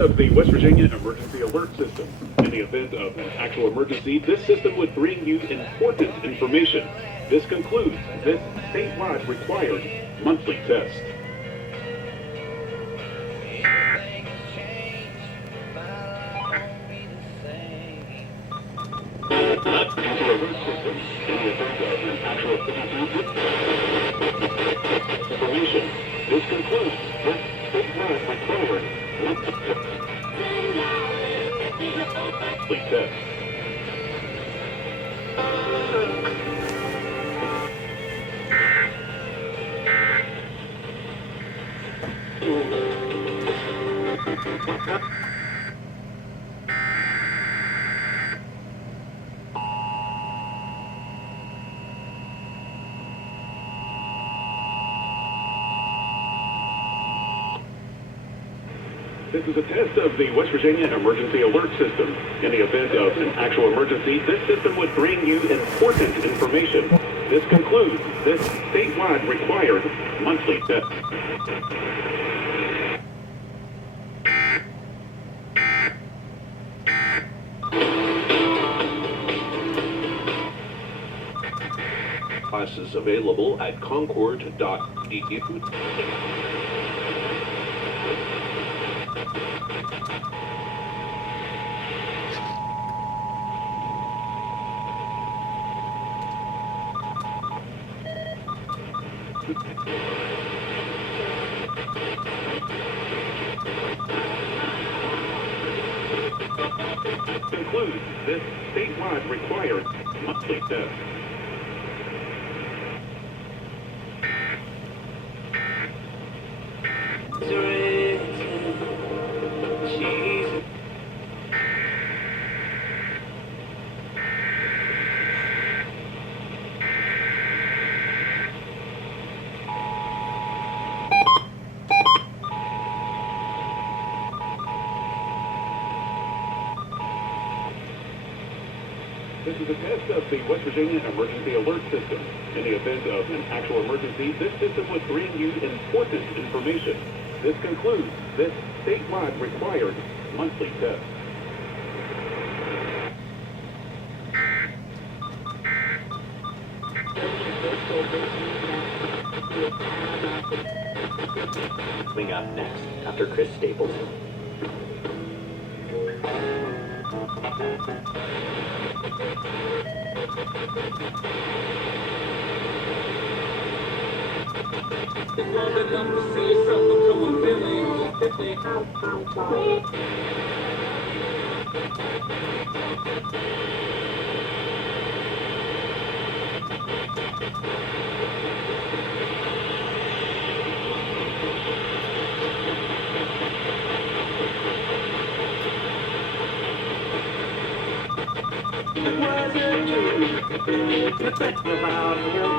Of the West Virginia Emergency Alert System. In the event of an actual emergency, this system would bring you important information. This concludes this statewide required monthly test. Alert system. In the event of an actual information, this concludes this statewide required monthly test. This is a test of the West Virginia Emergency Alert System. In the event of an actual emergency, this system would bring you important information. This concludes this statewide required monthly test. Classes available at concord.edu. Concludes this statewide required monthly test. This is a test of the West Virginia Emergency Alert System. In the event of an actual emergency, this system would bring you important information. This concludes this statewide required monthly test. Coming up next, after Chris Stapleton. Long enough to see yourself become a villain. It wasn't you. About your